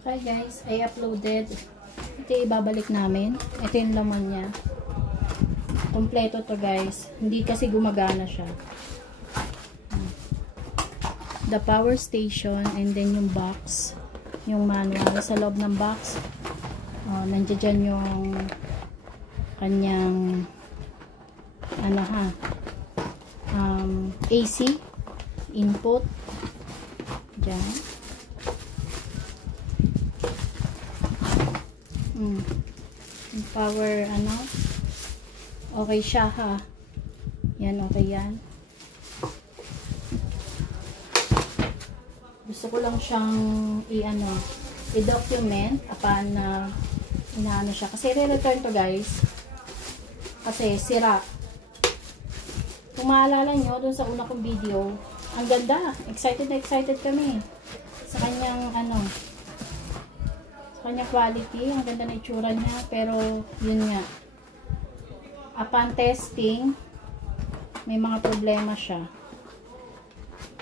Okay guys, I uploaded. Ito ibabalik namin. Ito yung laman niya. Kompleto to guys. Hindi kasi gumagana siya. The power station and then yung box. Yung manual. Sa loob ng box, nandiyan dyan yung kanyang ano ha, AC input. Dyan. Yung power ano, okay siya ha. Yan, okay yan. Gusto ko lang siyang i-document upon na inaano siya. Kasi re-return to guys. Kasi sira. Kung maalala nyo, dun sa una kong video, ang ganda. Excited na excited kami. Sa kanyang ano, kanya quality, ang ganda na itsura niya, pero yun nga, upon testing may mga problema siya,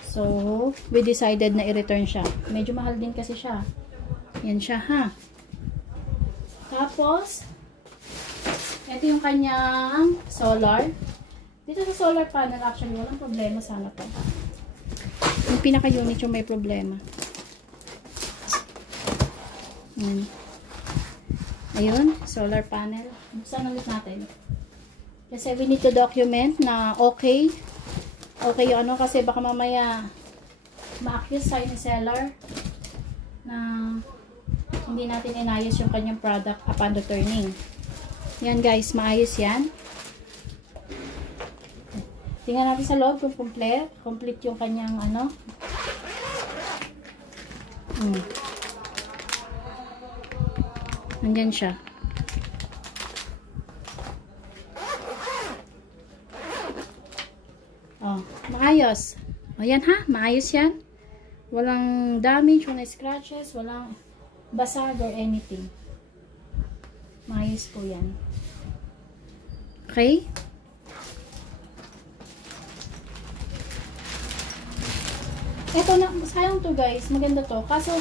so we decided na i-return siya. Medyo mahal din kasi siya. Yan siya ha. Tapos ito yung kanyang solar. Dito sa solar panel actually walang problema sana to. Yung pinaka unit yung may problema. Ayun, solar panel. Buksan ulit natin. Kasi we need to document na okay. Okay yung ano, kasi baka mamaya ma-accuse tayo ni seller na hindi natin inayos yung kanyang product upon returning. Yan guys, maayos yan. Tingnan natin sa loob kung complete yung kanyang ano. Nandyan siya. Oh, maayos. O yan ha, maayos yan. Walang damage, walang scratches, walang basag or anything. Maayos po yan. Okay? Ito na, sayang to guys, maganda to. Kaso,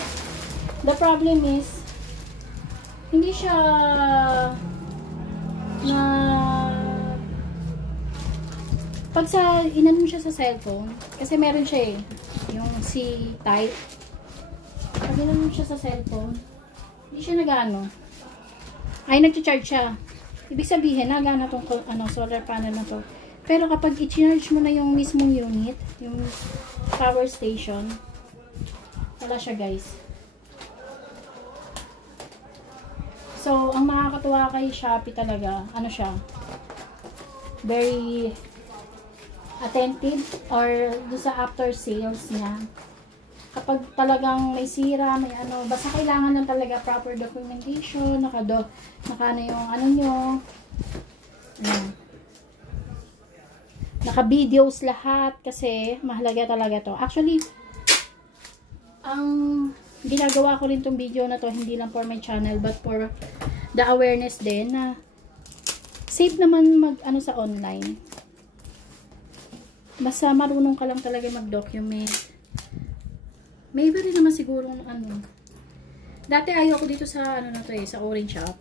the problem is, hindi siya na pag sa inanon siya sa cellphone, kasi meron siya yung C-type. Pag inanon siya sa cellphone, hindi siya nagano. Ay, nag-charge siya. Ibig sabihin, nagana tong solar panel na to. Pero kapag i-charge mo na yung mismong unit, yung power station, wala siya guys. So, ang nakakatuwa kay Shopee talaga, ano siya, very attentive or do sa after sales niya. Kapag talagang may sira, may ano, basta kailangan lang talaga proper documentation, naka na yung ano nyo, naka-videos lahat kasi mahalaga talaga to. Actually, ang ginagawa ko rin tong video na to, hindi lang for my channel but for the awareness din na safe naman mag-ano sa online. Basta marunong ka lang talaga mag-document. Maybe rin naman siguro ano. Dati ayaw ko dito sa ano na to sa orange shop.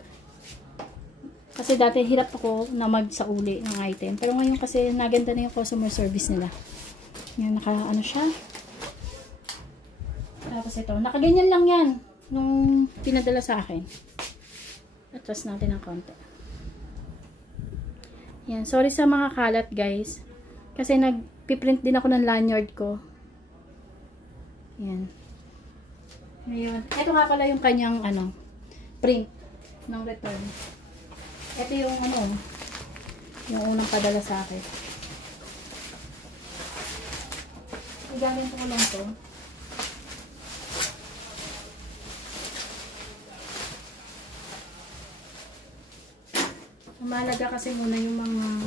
Kasi dati hirap ako na magsauli ng item. Pero ngayon kasi naganda na yung customer service nila. Yan, naka ano siya. Tapos ito, nakaganyan lang yan nung pinadala sa akin. Atras natin ng konti. Yan, sorry sa mga kalat guys. Kasi nagpiprint din ako ng lanyard ko. Yan. Ngayon, ito nga pala yung kanyang ano, print ng return. Ito yung ano, yung unang padala sa akin. Igamit ko lang to. Mahalaga kasi muna yung mga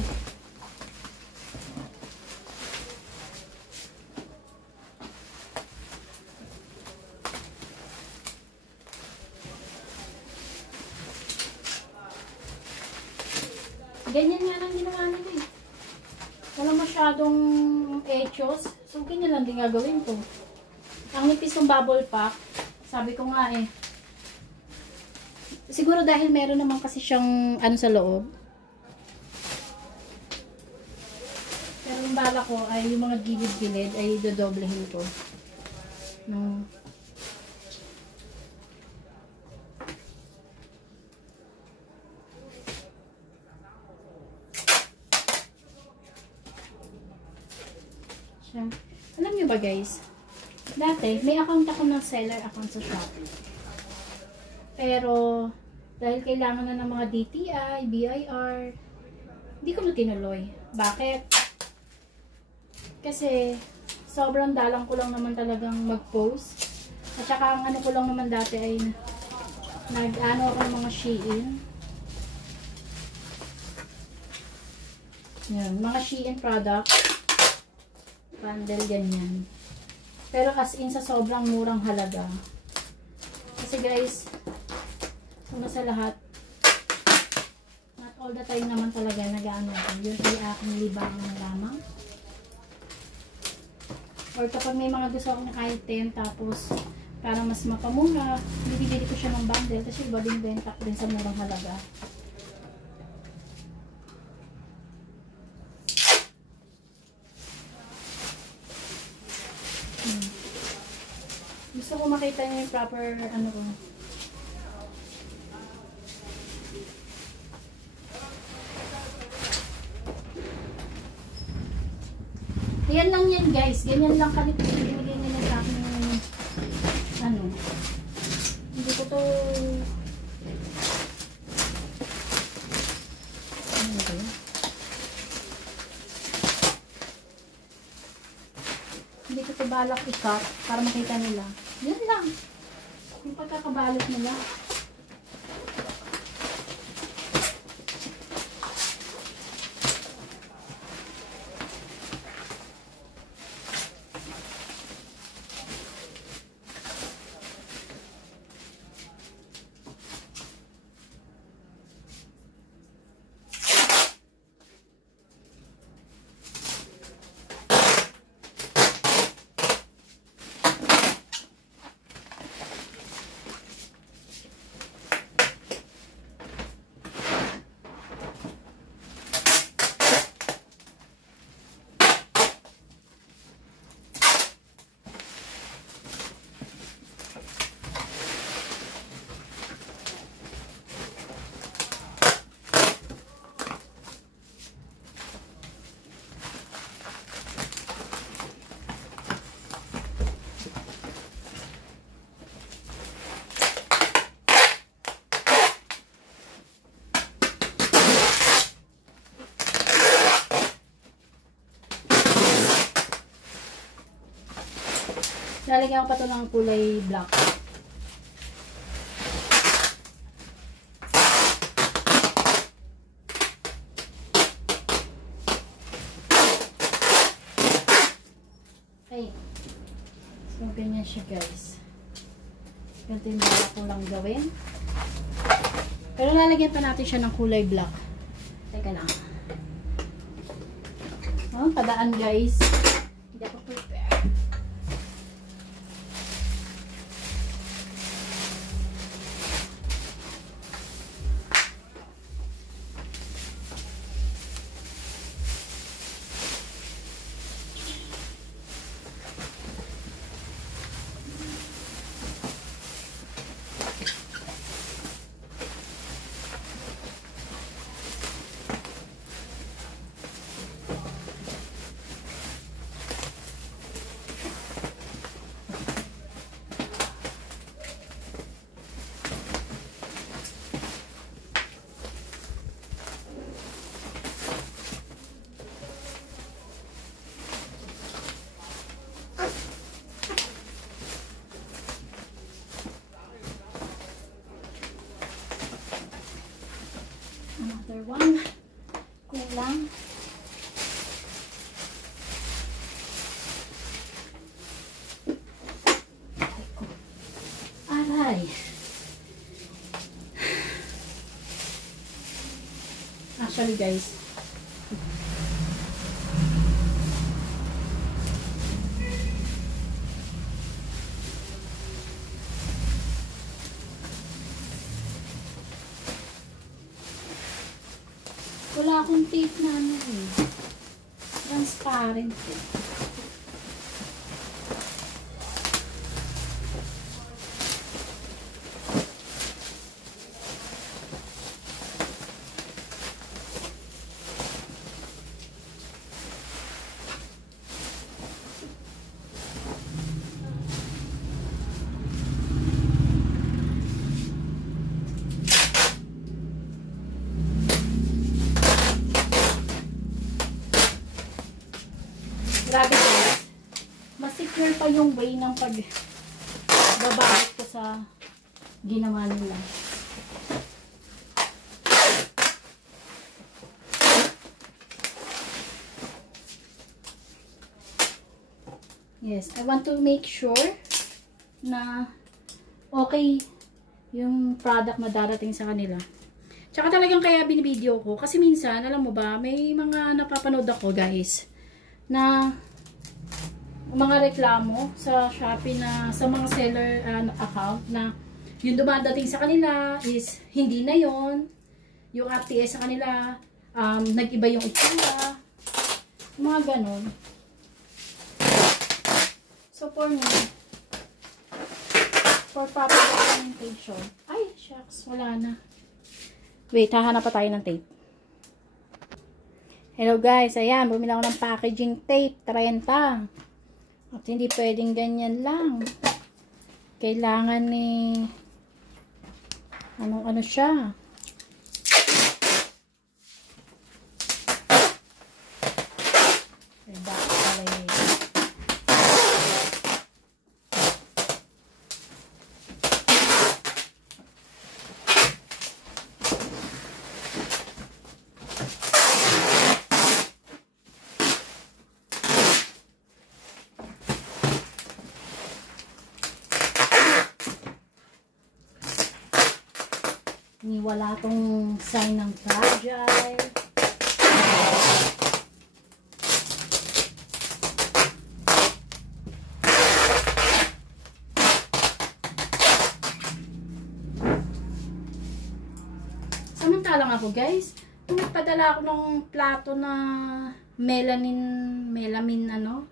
ganyan nga lang ginawa nila eh. Walang masyadong echos. So, ganyan lang din gagawin ko. Ang nipis ng bubble pack, sabi ko nga eh, Siguro dahil meron naman kasi siyang ano sa loob. Pero yung bala ko ay yung mga gilid-gilid ay dodoblehin ko. No. Siya. Alam niyo ba guys? Dati, may account ako ng seller account sa Shopee. Pero, dahil kailangan na ng mga DTI, BIR, hindi ko na tinuloy. Bakit? Kasi, sobrang dalang ko lang naman talagang mag-post. At saka, ang ano ko lang naman dati ay nag-ano ako ng mga Shein. Yan, mga Shein product. Bundle, ganyan. Pero as in sa sobrang murang halaga. Kasi guys, una sa lahat, not all the time naman talaga nag-ano ako. Usually aking libangan lamang. Or kapag may mga gusto akong item, tapos para mas mapamura, bibili ko siya ng bundle kasi iba din benta ko din sa murang halaga. Gusto ko makita niyo yung proper ano ko. Ayan lang yan guys. Ganyan lang kalit binigay nila sa akin ng ano. Hindi ko to ano ba yun? Hindi ko to balak i-cut para makita nila. Yan lang. Yung pagkakabalot nila. Lalagyan ko pa ito ng kulay black. Ay. So, ganyan siya guys. Ganito yung balak ko lang gawin. Pero lalagyan pa natin siya ng kulay black. Teka lang. Oh, padaan guys. Hindi ako prepare. Another one. Kulang. Aray. Actually guys, wala akong tape na ano eh. Transparent eh. Grabe guys, mas secure pa yung way ng pagbabalik ko sa ginawa nila. Yes, I want to make sure na okay yung product na darating sa kanila. Tsaka talagang kaya binibideo ko kasi minsan, alam mo ba, may mga napapanood ako guys na mga reklamo sa Shopee na sa mga seller account na yung dumadating sa kanila is hindi na yon, yung RTS sa kanila nag-iba yung itsura, mga ganon. So for me, for proper documentation, ay shucks, wala na. Wait, hahanap pa tayo ng tape. Hello guys, ayan, bumili ako ng packaging tape, 30. At hindi pwedeng ganyan lang. Kailangan ni ano siya. Wala tong sign ng fragile. Samantalang ako guys, nagpadala ako ng plato na melamine ano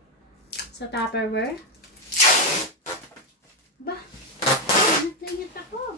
sa Tupperware. Ba, ingat ako.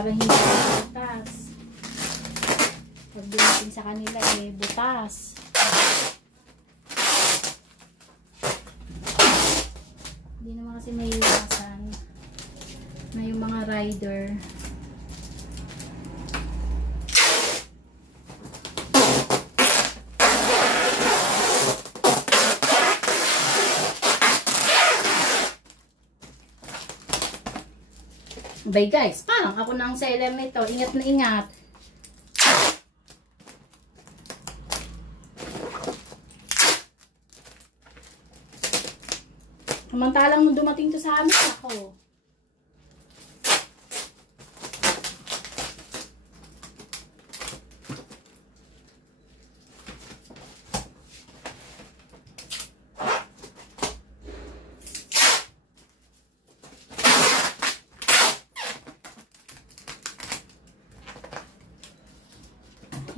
Para hindi butas. Pag dumating sa kanila eh, butas. Hindi naman kasi may iwasan na yung mga rider. Bay guys, parang ako na ang seller nito. Ingat na ingat. Samantalang nung dumating to sa amin ako.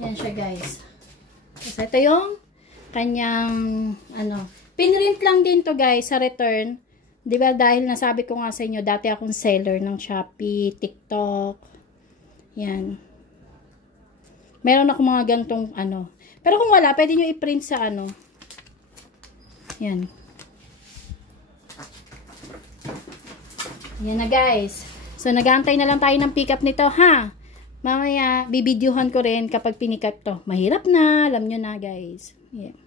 Yan siya guys. So, ito yung kanyang pinrint lang din to guys sa return. Di ba dahil nasabi ko nga sa inyo, dati akong seller ng Shopee, TikTok. Yan. Meron ako mga gantong Pero kung wala, pwede nyo i-print sa Yan. Yan na guys. So nag-aantay na lang tayo ng pick up nito ha. Mamaya, bibidyohan ko rin kapag pinikap to. Mahirap na, alam nyo na guys. Yeah.